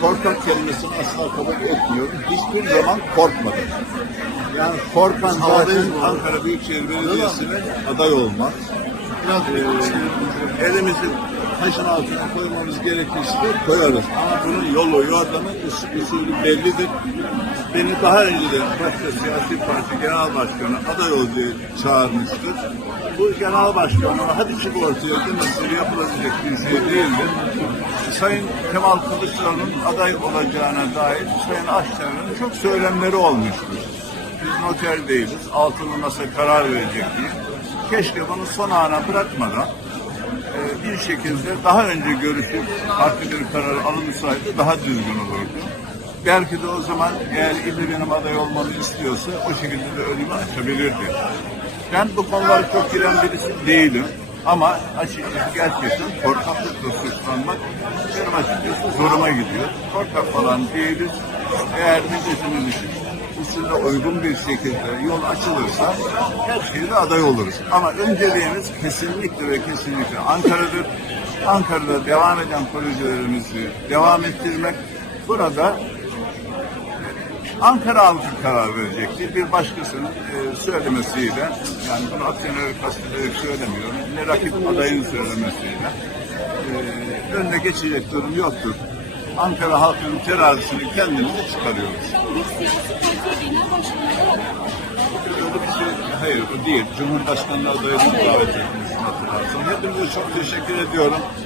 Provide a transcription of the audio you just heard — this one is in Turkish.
korkak kelimesini asla kabul etmiyorum. Hiçbir zaman korkmadım. Yani korkan zaten Ankara Büyükşehir Belediyesi'ne aday olmaz. Ee, elimizi taşın altına koymamız gerekirse koyarız. Ama bunun yolu, yordamı, us- usulü bellidir. Beni daha önceden başka siyasi parti genel başkanı aday ol diye çağırmıştır. Bu genel başkanına hadi çık ortaya demesi yapılabilecek bir şey değildir. Sayın Kemal Kılıçdaroğlu'nun aday olacağına dair Sayın Akşener'in çok söylemleri olmuştur. Biz noter değiliz. Altılı masa karar verecek diye. Keşke bunu son ana bırakmadan e, bir şekilde daha önce görüşüp farklı bir karar alınsaydı daha düzgün olurdu. Belki de o zaman eğer ille benim aday olmamı istiyorsa o şekilde de önümü açabilirdi. Ben bu konulara çok giren birisi değilim. Ama açıkçası gerçekten korkaklıkla suçlanmak benim açıkçası zoruma gidiyor. Korkak falan değiliz. Eğer milletimiz için usulüne uygun bir şekilde yol açılırsa her şeyde aday oluruz. Ama önceliğimiz kesinlikle ve kesinlikle Ankara'dır. Ankara'da devam eden projelerimizi devam ettirmek. Burada Ankara halkı karar verecektir. Bir başkasının e, söylemesiyle, yani bunu Akşener'i kastederek söylemiyorum, ne rakip adayın söylemesiyle e, önüne geçecek durum yoktur. Ankara halkının terazisini kendimize çıkarıyoruz. Bir siyasi parti genel başkanı olarak Öyle bir şey, hayır değil. Cumhurbaşkanlığı adayını davet etmesini hatırlarsın. Hepinize çok teşekkür ediyorum.